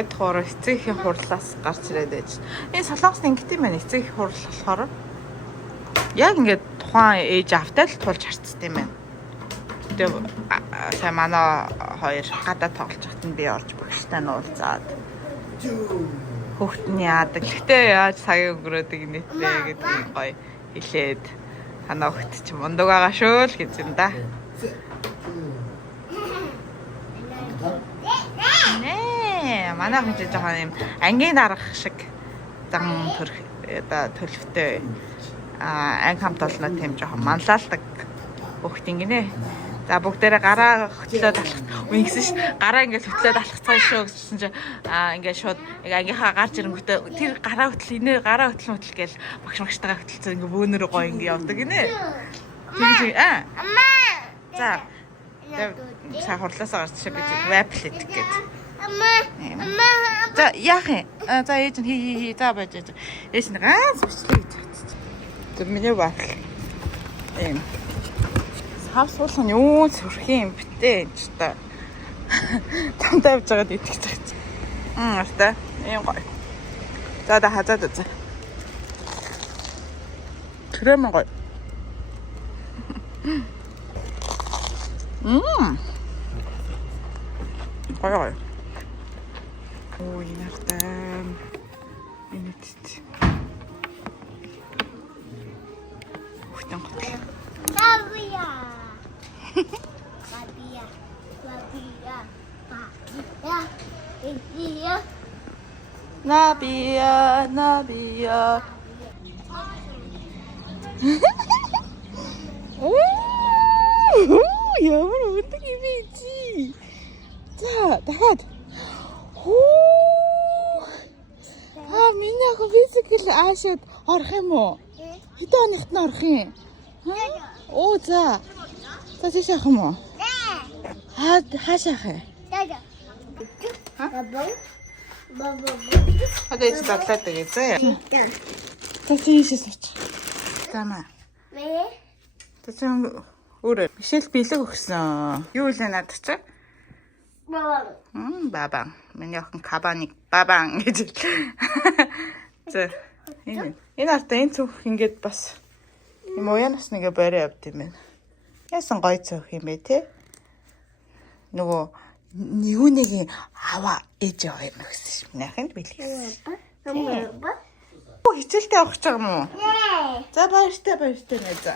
ингээд хураа эцэгхийн хурлаас гарч ирээд байж. Энэ солонгос ингээд юм байна. Эцэгхийн хурал болохоор яг ингээд тухайн ээж автаа л тулж харцдаг юм байна. Тэгээ сая манай хоёр гадаа тоглож байхад нь би орж багштай нь уулзаад хүүхдний яадаг. Гэтэ яаж цагийг өнгөрөөдөг нэттэй гэдгийг гоё хэлээд танаа хүүхд чи мундаг байгаа шүү л гэж юм да. Нэ манай хүн чи жоохон юм ангийн дарах шиг зан төлөвтэй анги хамт олно тийм жоохон манлайлдаг хүүхдийн гинэ. За бүгдээрээ гараа хөтлөөд алах. Үнгсэн ш гараа ингээд хөтлөөд алхацгаа шүү гэсэн чинь ингээд шууд ангийнхаа гарч ирэнгүүтээ тэр гараа хөтл инээ гараа хөтл гээл багш магштайгаа хөтөлцөө ингээд бөөнөр гоё ингээд явдаг гинэ. Тэгж амаа. За цаа хурлаасаа гарч шээ би вайпл идэх гээд. Амаа. За яах юм? За ээж нь хий за байж. Ээж нь ганц бичлээ гэж бодчих. Тэр миний вайпл. Эм хавсуулах нь юу зүрх юм битээ энэ ч та. Тамтай явж байгаад итгэж байгаа. Артай. Ийм гоё. За да хазаад үзье. Крем гоё. Гоё. Оо энэ артай. Энэ ч. Ухтан гот. Набия. Ямар өндөг юм бэ чи? За, дахиад. Миний ах физикл аашаад орох юм уу? Хэдэн оногт нь орох юм? Оо за. За тийш яах юм уу? Хаашаа хэ? Одоо их задлаад байгаа зэ. За тийшээс очих. Замаа. Тэсэн өөрөө бишэл бэлэг өгсөн. Юу вэ надад чи? Бабан. Миний охин кабаник бабан гэж. За. Энэ арта энэ цүнх ингээд бас юм уянаас нэгэ барай явд юм байна. Яасан гоё цүнх юм бэ те? Нөгөө нэгүнэгийн аваа ээж яваа юм гэсэн юм. Наханд бэлгээс. Хичээлтэй авах гэж байгаа юм уу? За баяртай нэ за.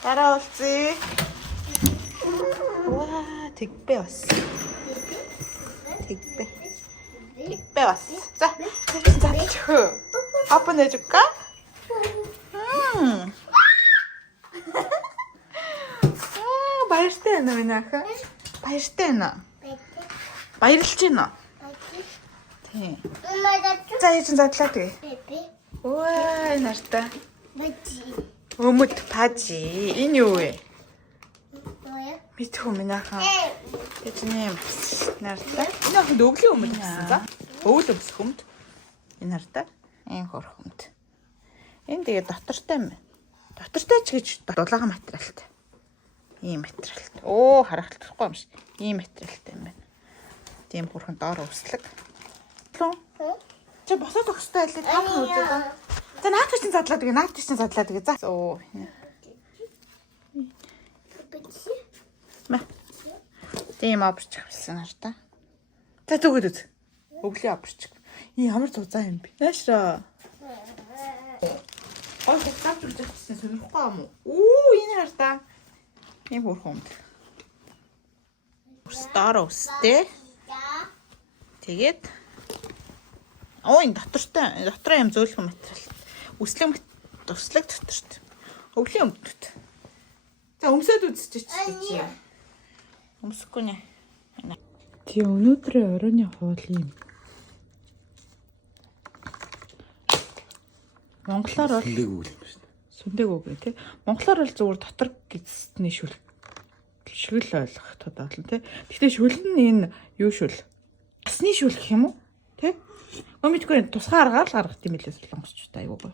Дараа уулзъя. Ваа, тэгбэ бас. Тэгбэ бас. За, чөө. Апа нэжка? Баяртай байна миний ах. Баяртай байна. Баярлж байна. Тийм. За яаж задлаа тэгээ. Ой, нартай. Өмд пажи. Энэ юу вэ? Мэдхүү миний ах. Яаж нэм нартай. Энэ ах өвлийн өмд гэсэн за. Өвөл өмсөх өмд. Энэ нартай. Ийм хөрх өмд. Энэ тэгээ дотортой юм байна. Дотортой ч гэж дулаахан материалтай. Ийм материалтай. Оо, харахтахгүй юм шиг. Ийм материалтай юм байна. Тийм бүрхэн доор өслөг. Чи босоод өгстэй байлээ таахан үзээд. За наад чинь задлаад гээ. Наад чинь задлаад гээ. За. Оо. Тийм аварч авсан нарта. За зүгөөд үз. Өвлийн аварч. Ямар зузаан юм бэ? Наашра. Ой, цааш үрж авчихсан сонирхгүй юм уу? Оо, энэ харта. Ийм бүрхэн. Стар өстэй. Тэгээд энэ дотортой юм зөөлхөн материал. Туслаг дотортой. Өвлийн өмдөд. За өмсөд үзчихэж чи. Өмсөхгүй нэ. Тий өнөөдрийн оройн хоол юм. Монголоор бол сүндэг үг юм шүү дээ. Сүндэг үг тий. Монголоор бол зүгээр дотор гэсний шүл шиг л ойлгох тодорхой тий. Гэхдээ шүл нь энэ юу шүл? Гасны шүл гэх юм уу? Тий? Гомитгүй тусгай аргаар л гаргах юм билээ солонгосчууд аюу гоё.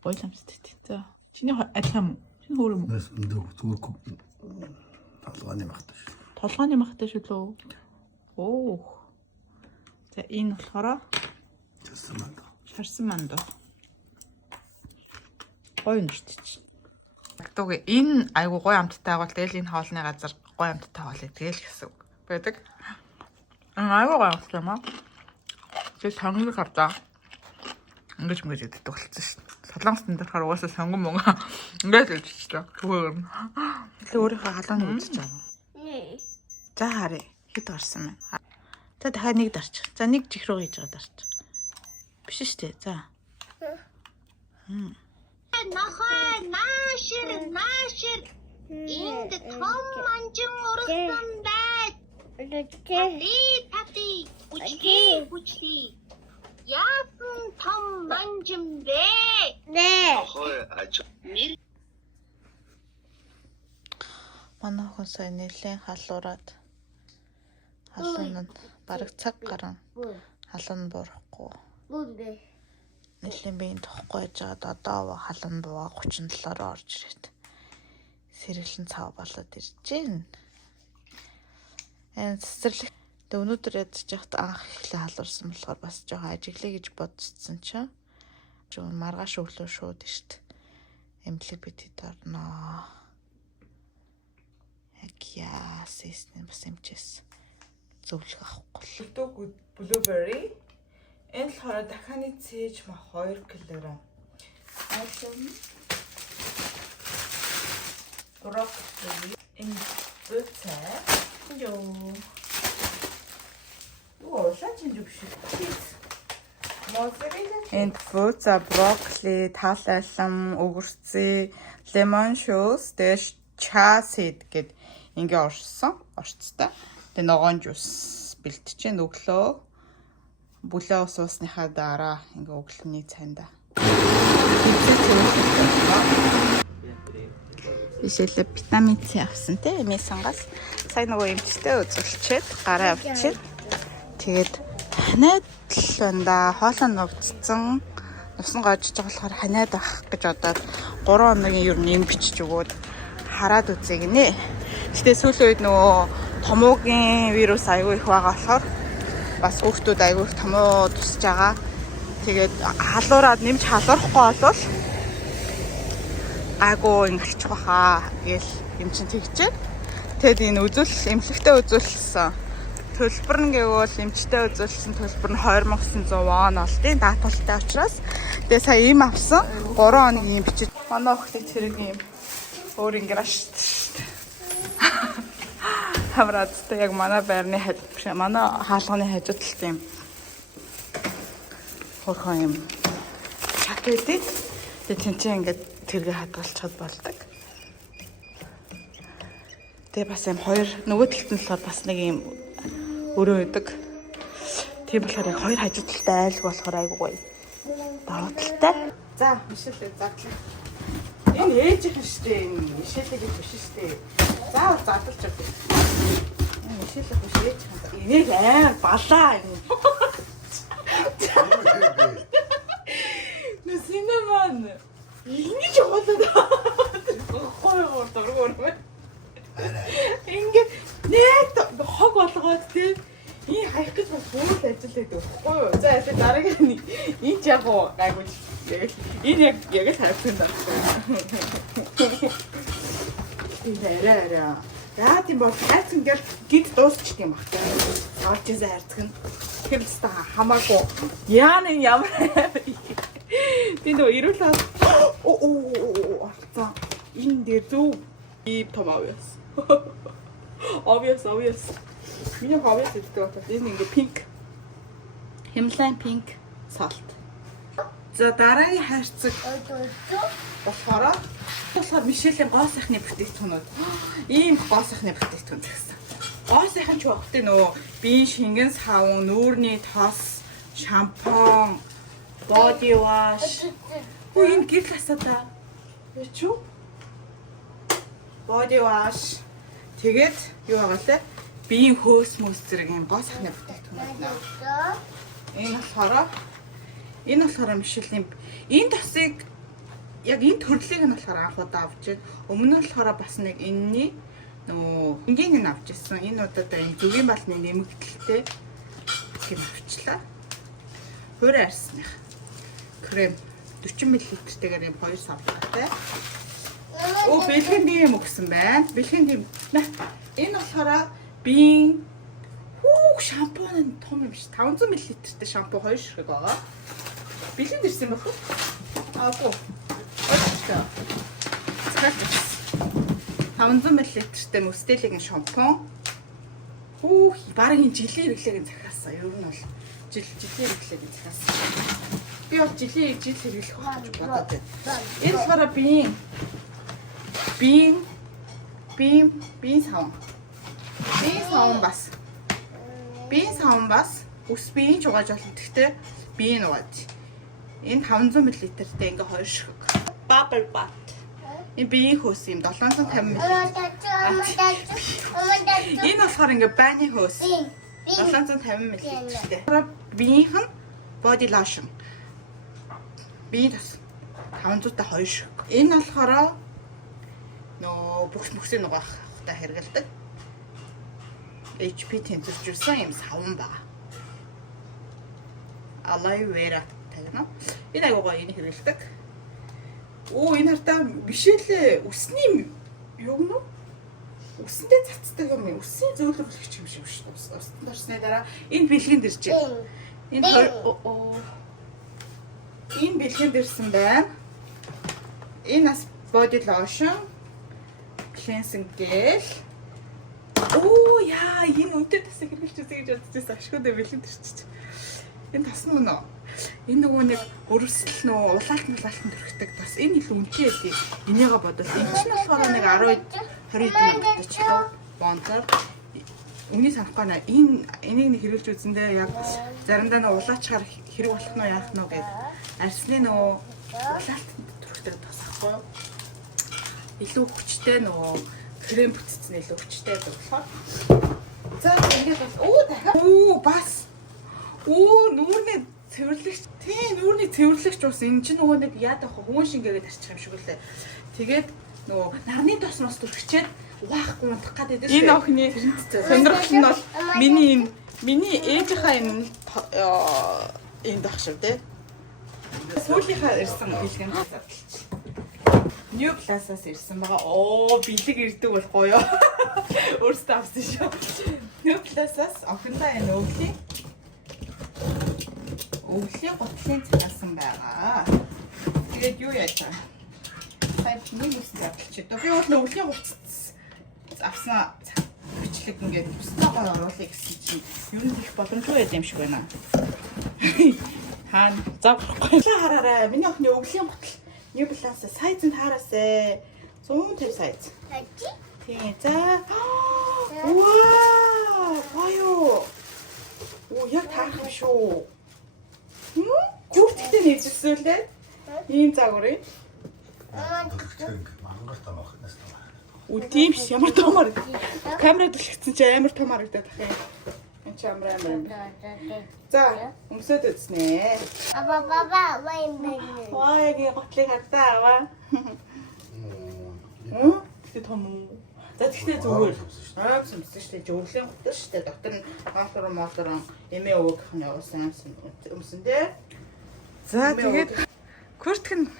Гоё ламстай тий. За чиний адилхан юм уу? Чиний өөр юм уу? Сүндэг зүгээр толгойн махтай шүү. Толгойн махтай шүү лөө. Оо. За энэ болохоор шарсан мандуу. Гоё юм шүү дээ. Тэгвэл энэ айгуу гоё амттай бол тэгэл энэ хоолны газар гоё амттай хоол идгээл гэсэн үг байдаг. Айгуу гоё амттай юм аа. Тэг сонгог хавтаа. Ингэж идэх болсон шүү дээ. Солонгос дээрхаар угаасаа сонгон мөнгө ингэж идчихлээ. Түгээр. Тэгэл өөрийнхөө халуун үзэж байгаа. За харъя. Хэд гарсан байна. За дахиад нэг дарчих. За нэг чих рүү хийж байгаа дарчих. Биш шүү дээ. За. Нахай наашир энд том манжин урсан байд. Тати хүчли. Яасан том манжин бэ? Манай хүн сая нэлээд халуураад халуун нь бараг цаг гарan халуун буурахгүй. Нэлээд биеийн тохгүй яж байгаад одоо халуун бууга 37-оор орж ирээд сэргэлэн цав болоод ирж байна. Энэ цэцэрлэг өнөөдөр ядчих яхад анх ихлэ халуурсан болохоор бас жоохон ажиглая гэж бодсон чинь маргааш өглөө шууд ирт. Эмнэлэг бид хэд орноо. Яасэсний бас эмчээс зөвлөх авахгүй. Дөг blueberry энэ болохоор дахианы цээж ма 2 кг. Broccoli энэ бүцээ. Йоо. Оо, шатин зүгш. Энд бүцээ, брокколи, таалайлан, өгөрцөө, лемон шүүс, дэш ча сид гэд ингээ орцтой. Тэгээ ногоон жуус бэлтжин өглөө бүлээ ус уусныхаа дараа ингээ өглөөний цайнда. Ишэлээ витамин С авсан те эмээсангаас сая нөгөө эмчтэй үзүүлчихэд гараа авчиад тэгээд ханаад л байна. Хоолой нөвцсөн нусан гоожж байгаа болохоор ханаад авах гэж бодоод 3 хоногийн ер нь юм бичиж өгөөд хараад үзье гинэ. Гэтэ сүүлийн үед нөгөө томоогийн вирус аягүй их байгаа болохоор бас хүүхдүүд аягүй их томоо тусж байгаа. Тэгээд халуураад нэмж халуурахгүй болвол айгүй ингалчих баха гээл юм чин тэгчээ. Тэгэд энэ эмнэлэгтээ үзүүлсэн төлбөр нь гэвэл эмчтэй үзүүлсэн төлбөр нь 2900 вон олдیں۔ Даатгалтай учраас тэгээ сая им авсан 3 хоногийн им бичиж манай охтыг зэрэг юм өөр ингэраш шүү дээ. Хамраадтай яг манай байрны манай хаалганы хажууд талд юм хөрхөн юм чат байдаг. Тэгээ тэнцээ ингээд тэргээ хадгалчихад болдог. Тэгээ бас юм хоёр нөгөө талд нь болохоор бас нэг юм өрөө өгдөг. Тийм болохоор яг хоёр хажуу талтай айлг болохоор айгуу гоё. Даваа талтай. За, мишэлээ задлаа. Энэ ээжийнх нь штэ энэ мишэлээ гэж биш штэ. Заавал задлж өгдөг. Энэ мишэлээ биш ээжийнх нь. Энийг амар балаа юм. Нүсинэмэн. Ингэж явуулаад гоо дургуурмэ. Ингээд нэг хог болгоод тий энэ хаях гэж бас хөөс ажиллаад байдаг байхгүй юу? За тэгээ дараагийн энэ яг гайгүй энэ яг л хайрцсан даа. Энэ арай. Яа тийм бол хайрцсан гэл гид дуусчих юм баг. Орж ирсэн хайрцаг нь тэр л хамаагүй. Яа нэг ямар тийм дөө ирүүл орцсон. Энэ дээр зөв ийм том авьяас. Obvious. Миний хавьяас гэдэг бол энэ ингээ pink. Himalayan pink salt. За дараагийн хайрцаг болохоор Мишелийн гоо сайхны бүтээгдэхүүнүүд. Ийм гоо сайхны бүтээгдэхүүн гэсэн. Гоо сайхан ч багтээ нөгөө биеийн шингэн савн, нүүрний тос, шампунь, body wash. Хөө энэ гэрэл асаадаа. Яачуу? Body wash. Тэгээд юу байгаа лээ? Биеийн хөөс мөс зэрэг юм гоо сайхны бүтээгдэхүүнүүд нэ. Энэ болохоор Мишелийн энэ тосыг яг энэ төрлийг нь болохоор анх удаа авч байна. Өмнө нь болохоор бас нэг энэний нөгөө энгийн нь авч ирсэн. Энэ удаа энэ зүгийн балны нэмэгдэлтэй. юм авчлаа. Хуурай арсных. Крем 40 мл-тэйгээр юм 2 савлаатай. Оо, бэлгийн юм өгсөн байна. Бэлгийн юм. Энэ болохоор биеийн шампунь том юм шиг 500 мл-тэй шампунь 2 ширхэг байгаа. Бэлгэнд ирсэн байх уу? Аагүй. Очтой. 500 мл-тэй мөстелигийн шампунь. Бараг энэ жилийн хэрэглээг захиалсан. Ер нь бол жилийн хэрэглээг захиалсан. Би бол жилийн жил хэрэглэх байх гэж бодоод байна. Энэ болохоор биеийн савн. Биеийн савн бас ус биеийн ч угааж болно. Гэхдээ биеийн угааж. Энэ 500 мл-тэй ингээ 2 ширхэг. Bubble bath. Энэ биеийн хөөс юм 750 мл. Энэ болохоор ингээ байны хөөс. 750 мл-тэй. Биеийнх нь body lotion. Бие тас 500-тай 2 ширхэг. Энэ болохоор нөө бүхсийн нугаахтай хэрэгэлдэг. HP тэмцэлжүүлсэн юм савн ба. Aloe vera гэнэ. Энэ агуугаа энэ хэрэгэлдэг. Энэ хартаа бишээлээ үсний юу гэнэ? Үсэндээ цацдаг юм. Үсийн зөөлрүүлэгч юм шиг шүү дээ. Устанд орсны дараа энэ бэлгэнд ирж байна. Энэ бэлгэнд ирсэн байна. Энэ бас body lotion, cleansing gel. Энэ үнэтэй тасаг хэрэглэж үзье гэж бодчихсон. Ашгүйдээ бэлгэнд ирчих. Энэ тас нь нөө. Энэ нөгөө нэг өрсөл нөө улаалтан төрхтэй тас. Энэ их үнэтэй байдгийг энийгээ бодвол энэ ч нь болохоор нэг 10-20 мянгатай ч бонцоор үний санахгүй наа энийг нэг хэрэглэж үзэндээ яг заримдаа нөө улаачаар хэрэг болох нь яах нь гэдэг арсны нөө улаалтан төрхтэй тас ахгүй илүү хүчтэй нөө крем бүтцэн илүү хүчтэй болохоор за ингэж бас нүүрний цэвэрлэгч нүүрний цэвэрлэгч ус энэ чинь нөгөө нэг яадаг хүн шингээгээд арчих юм шиг үлээ. Тэгээд нөгөө нарны тосноос төрчихээд угаахгүй унтах гэдэг. Энэ охины сонирхол нь бол миний ээжийнхаа энэ багшив те. Сүүлийнхаа ирсэн бэлгэн хасаалч. New Plus-аас ирсэн байгаа. Бэлэг ирдэг бол гоё. Өөртөө авсан шүү. New Plus-аас охиндоо энэ өвлийн готлын цаасан байгаа. Тэгээд юу яаж байгаа? Сая нэг үс задлчих. Би бол өвлийн гоц авсан бичлэг ингээд өстөгөө оруулах гэсэн чинь ер нь их боломжгүй байд юм шиг байна. Хаана завхгүй. Хараарай. Миний охины өвлийн готл New Plus сайзнд хаараасай. 150 сайз. Тийм. За. Гоё. Яг таах юм шүү. Гүртгтэй нэжсэн лээ. Ийм загварыг. Тийм биш ямар томор. Камерад дэлгэцсэн чи амар том харагдаад ах юм. Энд чи амар. За, өмсөд үзнэ. Баба, Яагийн готлыг хадаа аваа. Тэ том уу? За тэгтээ зүгээр. Өмсөн шүү дээ. Өвлийн готл шүү дээ. Доктор нь моторон эмээ өгөх нь явуулсан өмсөн дээ. За тэгээд күртгэн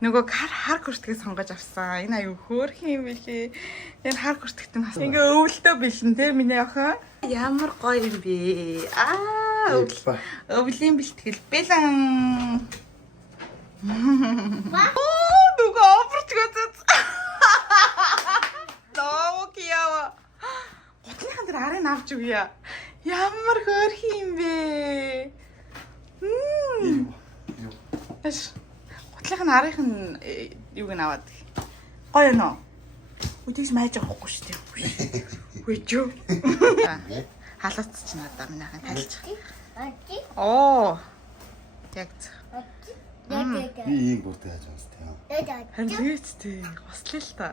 нөгөө хар күртгийг сонгож авсан. Энэ аюу хөөх юм билий. Энэ хар күртгт нь ингээ өвөлдөө бэлэн те миний охин. Ямар гоё юм бэ? Өвлийн бэлтгэл бэлэн. Нөгөө оферч гоцоц. Ноо киява. Готлынхан дээр арын авч өгье. Ямар хөөх юм бэ? Готлынхан арынх нь юуг нь аваад. Гоё нөө. Үдийс майж авахгүй шүү дээ. Хөөчөө. Халууц ч надаа минийхэн тайлж. Яг би ийм бүртээ яаж байгаа юм бэ? Хэмжээцтэй. Гослоо л та.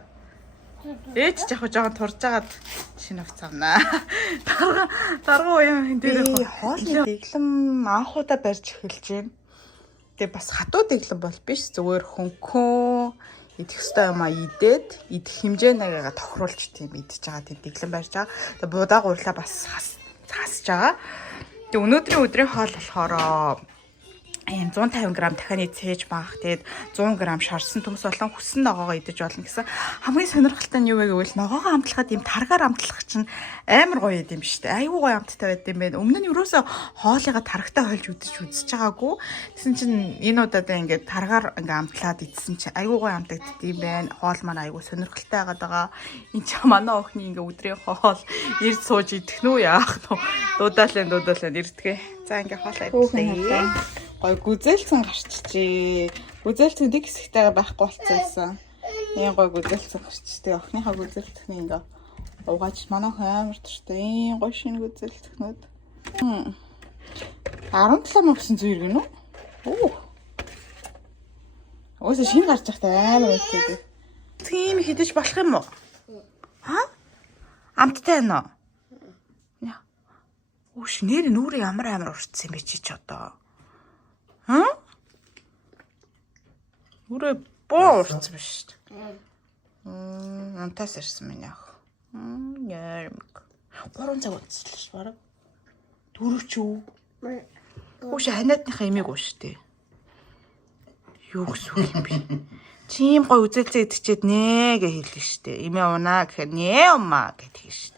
Ээж ч яг жоохон турж агаад шинэ овц авнаа. Даргуу юм энэ дээр хоолны дэглэм анхудаа барьж эхэлж байна. Тэгээ бас хатуу дэглэм бол биш. Зүгээр хөнхөө идэх ёстой юм идээд идэх хэмжээнээрээ тохируулж тийм идэж байгаа тийм дэглэм барьж байгаа. Тэгээ будаа гурлаа бас хасж байгаа. Тэгээ өнөөдрийн өдрийн хоол болохоор ийм 150 г дахианы цээж баг. Тэгээд 100 г шарсан төмс болон хүссэн ногоогоо идэж болно гэсэн. Хамгийн сонирхолтой нь юу вэ гэвэл ногоогоо амтлахад ийм таргаар амтлах чинь амар гоё юм шүү дээ. Айгуу гоё амттай байд юм байна. Өмнө нь ерөөсөө хоолыгаа тархтай хойлж үзэж байгаагүй. Тэсэн чинь энэ удаадаа ингээд таргаар ингээд амтлаад идсэн чинь айгуу гоё амтагдд юм байна. Хоол маань айгуу сонирхолтой байгаад байгаа. Энд ч манай охины ингээд өдрийн хоол ирд сууж идэх нү яах нү. Дуудаалын ирдгээ. За ингээд хоолоо идэв. Гой гүзэлцэн гарчжээ. Гүзэлцэн дэг хэсэгтэйгээ байхгүй болцсон. Ийм гой гүзэлцэн гарчжээ. Охиныхаа гүзэлцэхний ингээ угааж манайх амар туртай. Ийм гой шинэ гүзэлцэнүүд. 17,900 гэнэ үү? Оо. Өөсөө шинэ гарч байхтай амар байцгаа. Тийм хідэж болох юм уу? Ха? Амттай байна уу? Үш нэр нүрээ амар уртсан юм бэ чи ч одоо. Ха? Үрээ боорч биш. Антаас ирсэн минь яах. Ярмаг. 3 цаг удсан ш бараг. 4 ч үү? Үш ханиадныхаа эмээг уу штэ. Юу гэсэн юм бэ? Чим гой үзэлцээ идчихэд нэ гэж хэлнэ штэ. Эмээ унаа гэхээр нэ умаа гэдэг штэ.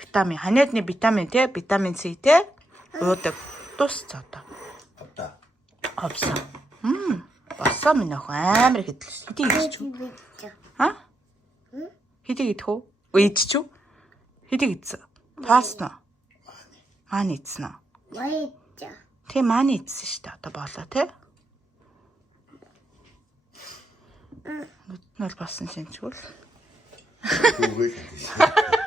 Витамин. Ханиадны витамин те, витамин С те. Уудаг. Тусцаа одоо. Авсан. Басан минь ах амар хэдлээс. Хэдий идэж үү? Ха? Хэдий идэх үү? Идэж үү? Хэдий идсэн? Паста. Мааны идсэн үү? Маида. Тэ мааны идсэн шүү дээ. Одоо болоо те. Нүд нь бол басан шинжгүй л. Үгүй ээ.